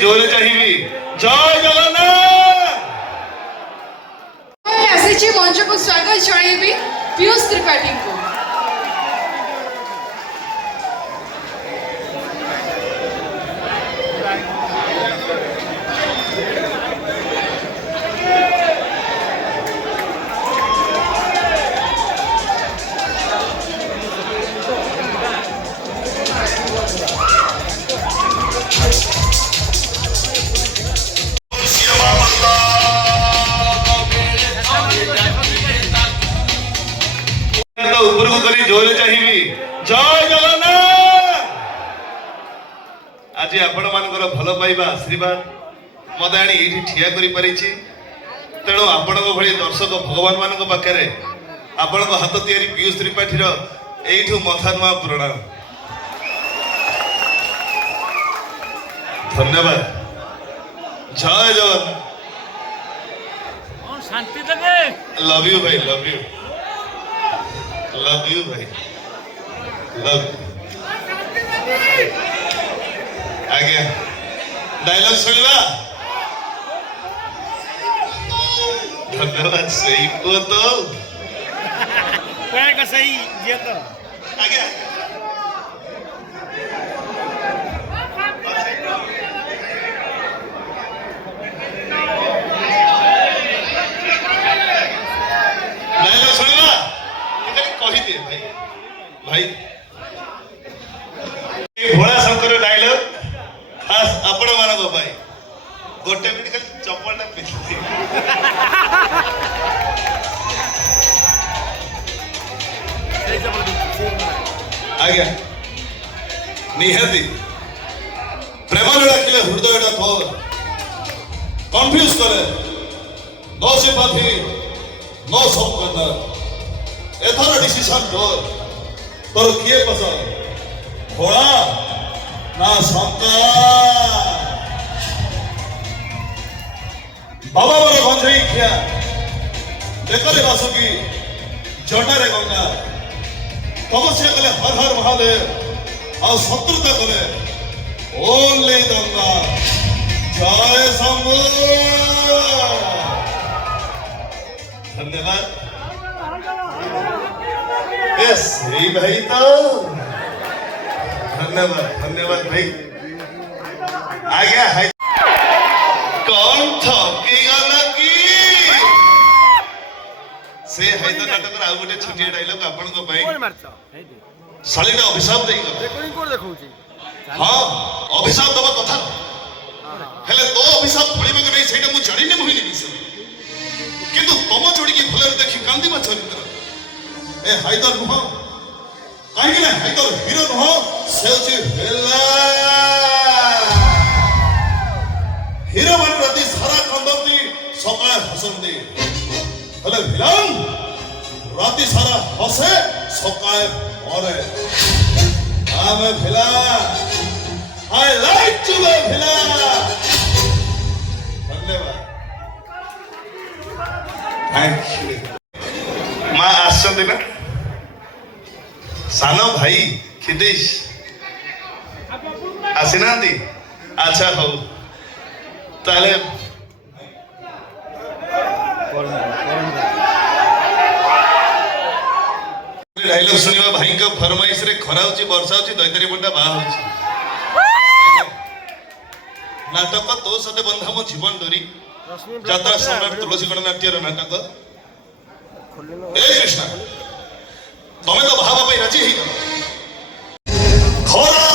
जोरे चाहिए जय जगन्नाथ आसी मंच को स्वागत जन पीयूष त्रिपाठी को। ऊपर को करी जोरे चाहिए जय जगन्नाथ। आज आपण मानकर भल पाइबा आशीर्वाद मत आनी ये ठिया करी परिछि। तेणु आपण भली दर्शक भगवान मान पाखे आपण हाथ तैयारी पीयूष त्रिपाठी एठू मथा नुआ प्रणाम धन्यवाद। जय जगन्नाथ शांति देवे लव यू भाई लव यू भाई लव आज्ञा डायलॉग सुनवा धन्यवाद। सही को तो का सही ये तो आज्ञा डायलॉग सुनवा कही दिए भाई भाई भोला शंकर डायलॉग खास आपण मानक भाई गोटे मिनिट खाली चपलटा पिछली आज्ञा निहाती प्रेम डाकिले हृदयटा थोर कन्फ्यूज करे नो सिंपैथी नो संकट एथर डिसीजन तोर किए पसंद भोला ना शंकर बाबा मोर गंजेई खिया देखले बासुकी जटारे गंगा तपस्या कले हर हर महादेव और शत्रुता कले ओनली गंगा जय शंभु धन्यवाद। सही भाई तो धन्यवाद भाई आ गया है कौन थकी गला की से है तो नाटक आ गोटे छोटिया डायलॉग आपण को भाई सालीना अभिशाप देई गला रेकॉर्डिंग कोड देखौची हां अभिशाप दबा कथा हेले तो अभिशाप फळिबे को नहीं सेटा मु जानि ने मोहिनी बिस किंतु तम जोडी की भले देखि कांदी मा चरित्र ए हाइदर नुह कहीं ना हाइदर हीरो नुह से हेला हीरो मान राती सारा कंदती सकाळे हसंती हेले विलन राती सारा हसे सकाळे मरे आमे भिला आई लाइक टू बी भिला धन्यवाद थैंक यू मां आसंती ना सानो भाई खिदेश आसीना अच्छा हो ताले डायलॉग सुनिबा भाई का फरमाइश रे खरा होची वर्षा होची दैतरी बंडा बा होची नाटक तो सते बंधा मो जीवन डोरी जात्रा सम्राट तुलसी गणनाट्य रो नाटक ए कृष्ण तमे तो भावा पे राजी ही खरा